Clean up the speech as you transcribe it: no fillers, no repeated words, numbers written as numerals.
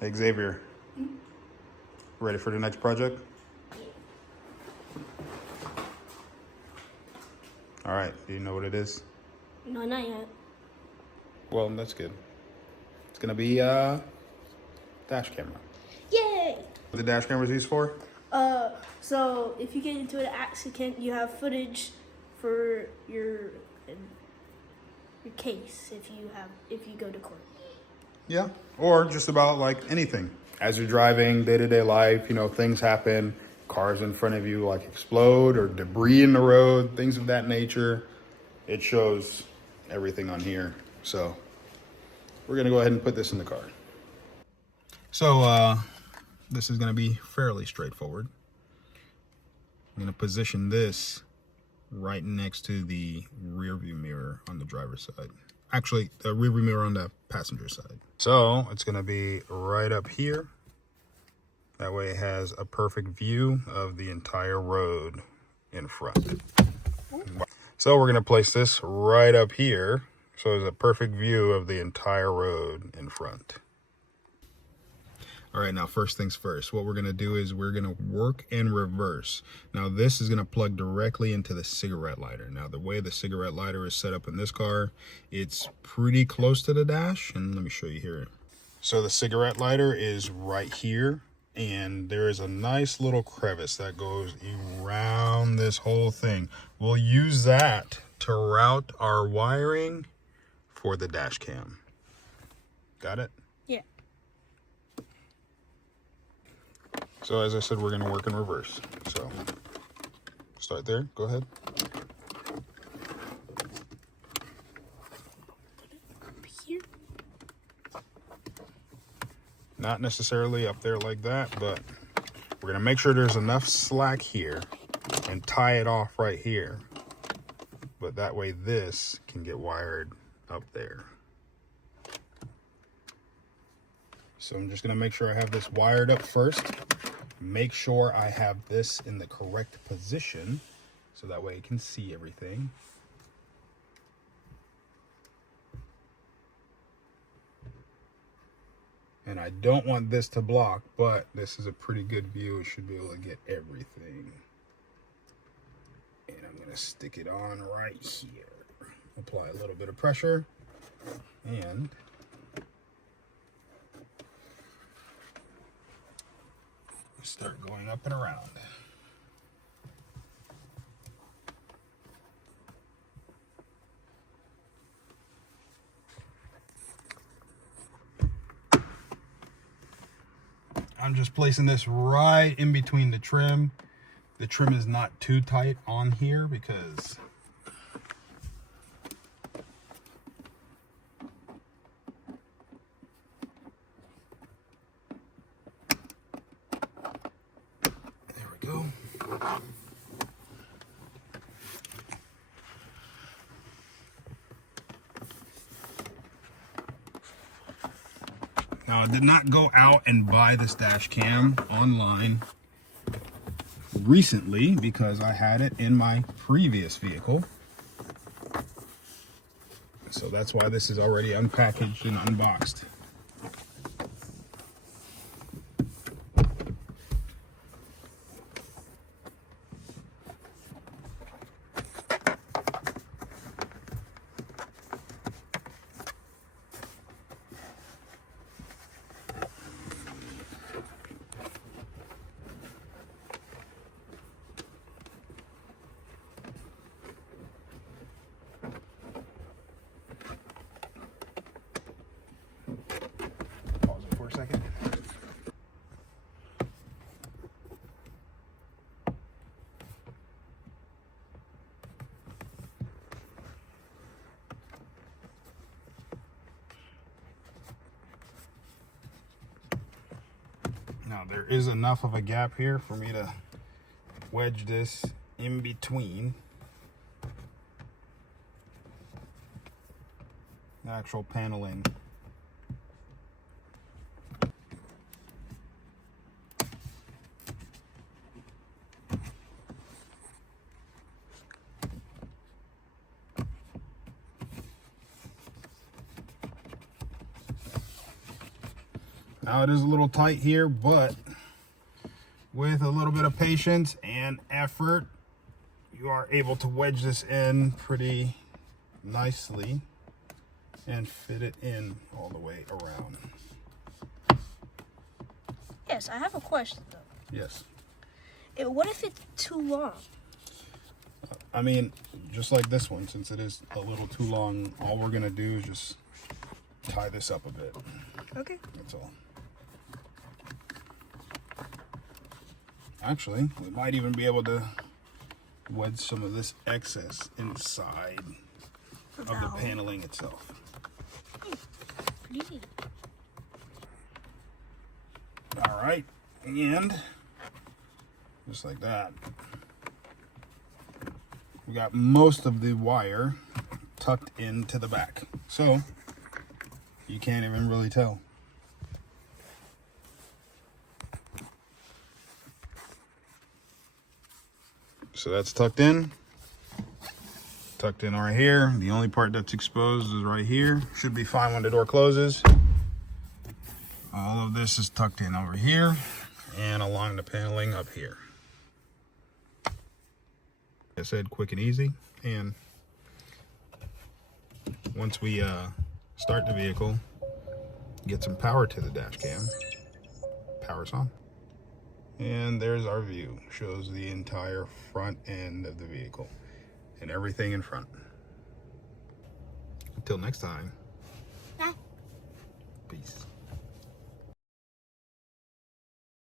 Hey Xavier, ready for the next project? All right, do you know what it is? No, not yet. Well, that's good. It's gonna be dash camera. Yay! What the dash camera's used for? So if you get into an accident, you have footage for your case if you go to court. Yeah, or just about like anything. As you're driving, day-to-day life, you know, things happen. Cars in front of you like explode or debris in the road, things of that nature. It shows everything on here. So we're gonna go ahead and put this in the car. So this is gonna be fairly straightforward. I'm gonna position this right next to the rear view mirror on the driver's side. Actually, the rear view mirror on the passenger side. So it's gonna be right up here. That way it has a perfect view of the entire road in front. So we're gonna place this right up here. So it's a perfect view of the entire road in front. All right, now first things first, what we're gonna do is we're gonna work in reverse. Now this is gonna plug directly into the cigarette lighter. Now the way the cigarette lighter is set up in this car, it's pretty close to the dash, and let me show you here. So the cigarette lighter is right here, and there is a nice little crevice that goes around this whole thing. We'll use that to route our wiring for the dash cam. Got it? Yeah. So as I said, we're gonna work in reverse. So start there, go ahead. Up here. Not necessarily up there like that, but we're gonna make sure there's enough slack here and tie it off right here. But that way this can get wired up there. So I'm just gonna make sure I have this wired up first. Make sure I have this in the correct position so that way it can see everything. And I don't want this to block, but this is a pretty good view. It should be able to get everything. And I'm gonna stick it on right here. Apply a little bit of pressure and start going up and around. I'm just placing this right in between the trim. The trim is not too tight on here because there we go. Now, I did not go out and buy this dash cam online recently because I had it in my previous vehicle. So that's why this is already unpackaged and unboxed. Pause it for a second. Now there is enough of a gap here for me to wedge this in between the actual paneling. Now it is a little tight here, but with a little bit of patience and effort, you are able to wedge this in pretty nicely and fit it in all the way around. Yes, I have a question though. Yes. What if it's too long? I mean, just like this one, since it is a little too long, all we're gonna do is just tie this up a bit. Okay. That's all. Actually, we might even be able to wedge some of this excess inside of the paneling itself. Pretty. All right, and just like that, we got most of the wire tucked into the back, so you can't even really tell. So that's tucked in right here. The only part that's exposed is right here. Should be fine when the door closes. All of this is tucked in over here and along the paneling up here. Like I said, quick and easy. And once we start the vehicle, get some power to the dash cam, power's on. And there's our view. Shows the entire front end of the vehicle and everything in front. Until next time. Bye. Peace.